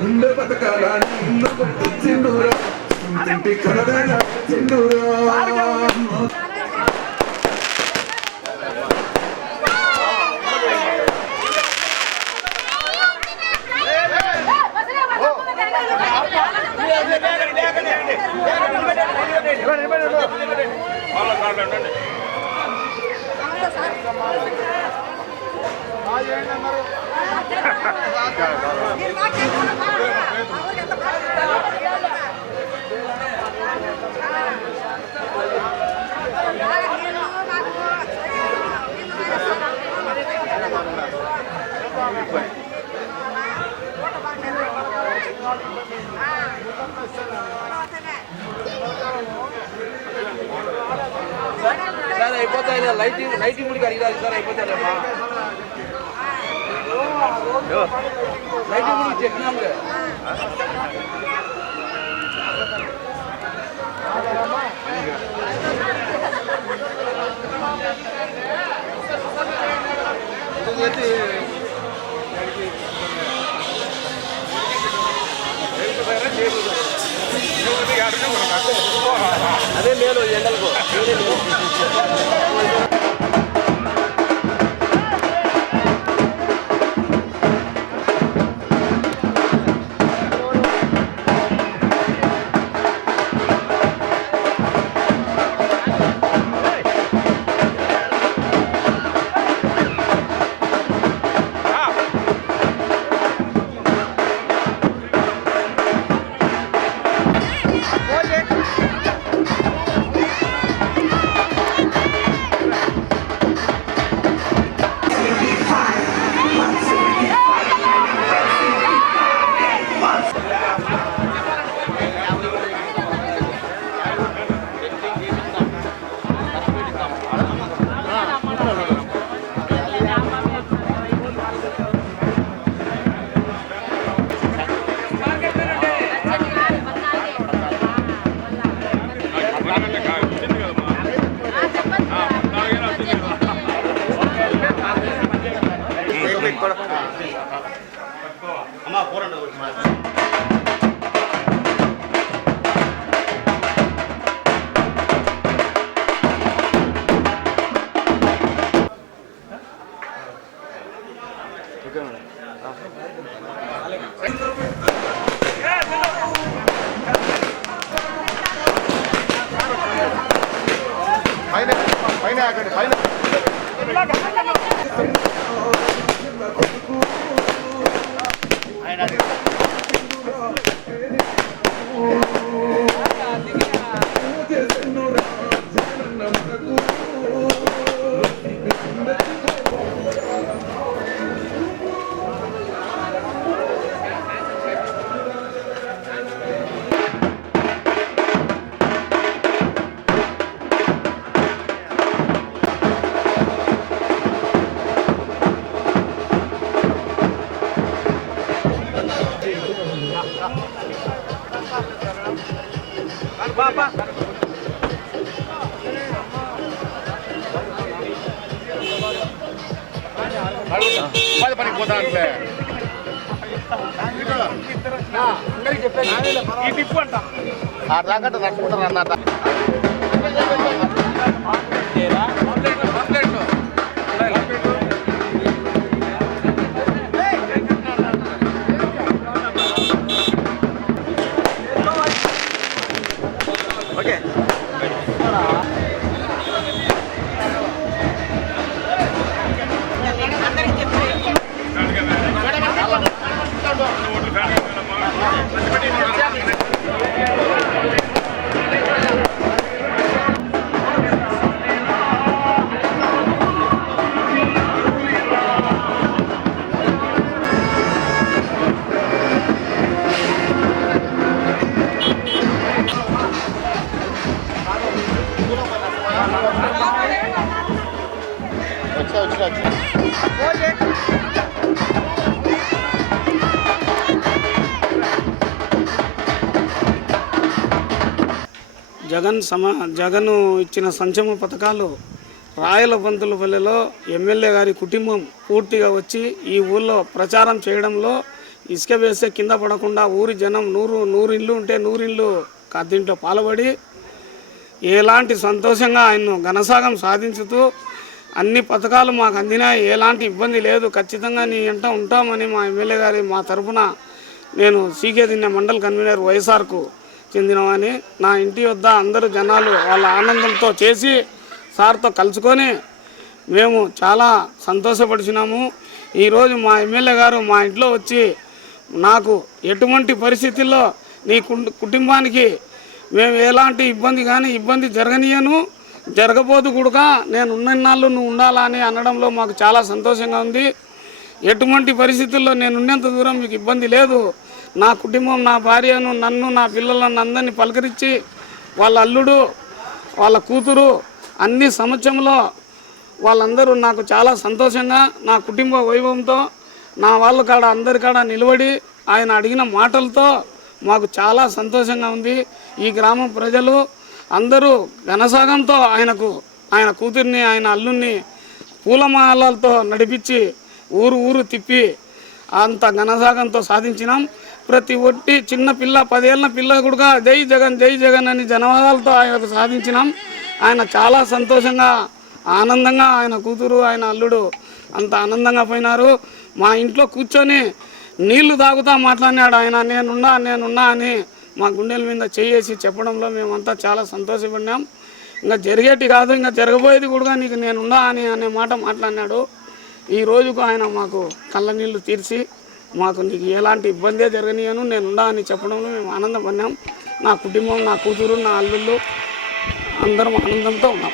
గుండె బతకాలని చిండూరా చిండూరా సార్ అయిపోతాయి లైటింగ్ కూడా అడిగాలి సార్ అయిపోతాయమ్మా లైటింగ్ కూడా చెప్పినాం అదే మేలు ఎండలకు పనికి పోతా అంటే ఈ టిప్పు అంట ఆ దాకా నడుచుకుంటారు అన్నట ఓకే Duro జగన్ ఇచ్చిన సంక్షేమ పథకాలు రాయలబంతులపల్లెలో ఎమ్మెల్యే గారి కుటుంబం పూర్తిగా వచ్చి ఈ ఊళ్ళో ప్రచారం చేయడంలో ఇసుక వేస్తే కింద పడకుండా ఊరి జనం నూరు ఇళ్ళు ఉంటే 100 ఇళ్ళు దీంట్లో పాల్పడి ఎలాంటి సంతోషంగా ఆయన్ను ఘనసాగం సాధించుతూ అన్ని పథకాలు మాకు అందినా ఎలాంటి ఇబ్బంది లేదు, ఖచ్చితంగా నీ వెంట ఉంటామని మా ఎమ్మెల్యే గారి మా తరఫున నేను సీకే దిన్నె మండల్ కన్వీనర్ వైఎస్ఆర్కు చెందినవాని నా ఇంటి వద్ద అందరూ జనాలు వాళ్ళ ఆనందంతో చేసి సార్తో కలుసుకొని మేము చాలా సంతోషపడినాము. ఈరోజు మా ఎమ్మెల్యే గారు మా ఇంట్లో వచ్చి నాకు ఎటువంటి పరిస్థితుల్లో నీ కుటుంబానికి మేము ఎలాంటి ఇబ్బంది జరగనీయను, జరగబోదు కూడా నేను ఉన్నన్నాళ్ళు నువ్వు ఉండాలని అనడంలో మాకు చాలా సంతోషంగా ఉంది. ఎటువంటి పరిస్థితుల్లో నేను ఉన్నంత దూరం మీకు ఇబ్బంది లేదు. నా కుటుంబం, నా భార్యను, నన్ను, నా పిల్లలను అందరినీ పలకరించి వాళ్ళ అల్లుడు, వాళ్ళ కూతురు అన్ని సమక్షంలో వాళ్ళందరూ నాకు చాలా సంతోషంగా నా కుటుంబ వైభవంతో నా వాళ్ళ కాడ అందరి కాడ నిలబడి ఆయన అడిగిన మాటలతో మాకు చాలా సంతోషంగా ఉంది. ఈ గ్రామం ప్రజలు అందరూ ఘనసాగంతో ఆయన కూతుర్ని, ఆయన అల్లుడిని పూలమాలలతో నడిపించి ఊరు తిప్పి అంత ఘనసాగంతో సాధించినాం. ప్రతి ఒట్టి చిన్న పిల్ల 10 ఏళ్ళ పిల్ల కూడా జై జగన్ అని జనవాదాలతో ఆయనకు సాధించినాం. ఆయన చాలా సంతోషంగా ఆనందంగా ఆయన కూతురు, ఆయన అల్లుడు అంత ఆనందంగా పోయినారు. మా ఇంట్లో కూర్చొని నీళ్లు తాగుతా మాట్లాడినాడు ఆయన. నేనున్నా అని మా గుండెల మీద చేసి చెప్పడంలో మేమంతా చాలా సంతోషపడినాం. ఇంకా జరిగేటి కాదు, ఇంకా జరగబోయేది కూడా నీకు నేనున్నా అనే మాట మాట్లాడినాడు. ఈ రోజుకు ఆయన మాకు కళ్ళ నీళ్లు తీర్చి మాకు నీకు ఎలాంటి ఇబ్బందే జరగనీయను, నేనున్నా అని చెప్పడంలో మేము ఆనందపడినాం. నా కుటుంబం, నా కూతురు, నా అల్లుళ్ళు అందరం ఆనందంతో ఉన్నాం.